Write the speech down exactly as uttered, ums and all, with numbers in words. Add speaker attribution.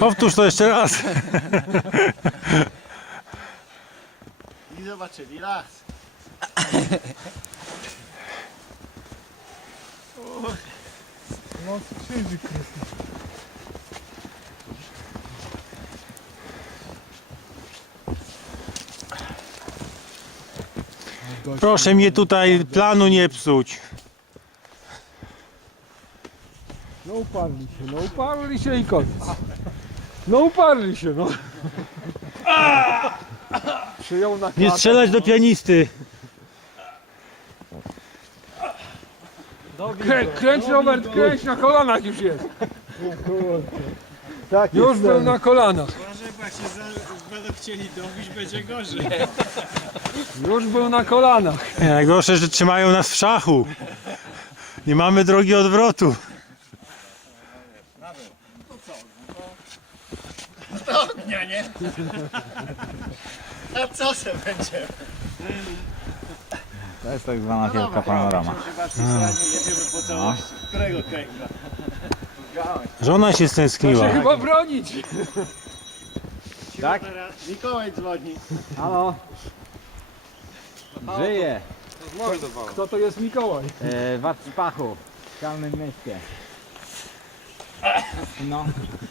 Speaker 1: Powtórz to jeszcze raz.
Speaker 2: I zobaczyli raz.
Speaker 3: No krzyżyk jest.
Speaker 1: Proszę mnie tutaj planu nie psuć.
Speaker 3: No uparli się, no uparli się i koniec. No uparli się, no. Przyjął na
Speaker 1: Nie
Speaker 3: klatę.
Speaker 1: strzelać do pianisty.
Speaker 3: Krę, kręć Robert, kręć, na kolanach już jest.
Speaker 2: Tak
Speaker 3: Już był na kolanach.
Speaker 4: Może jak się za, będą chcieli dobić, będzie gorzej.
Speaker 3: Już był na kolanach.
Speaker 1: Nie, najgorsze, że trzymają nas w szachu. Nie mamy drogi odwrotu.
Speaker 2: ognia, nie? A co se będzie?
Speaker 5: To jest tak zwana wielka panorama.
Speaker 2: Jedziemy po całości. Którego kręgla?
Speaker 1: Żona się
Speaker 3: Trzeba
Speaker 1: stęskniła.
Speaker 3: się chyba bronić.
Speaker 5: Tak?
Speaker 2: Mikołaj dzwoni.
Speaker 5: Halo? Żyje!
Speaker 3: Kto to jest Mikołaj?
Speaker 5: E, w Wacpachu, w Skalnym Mieście. No.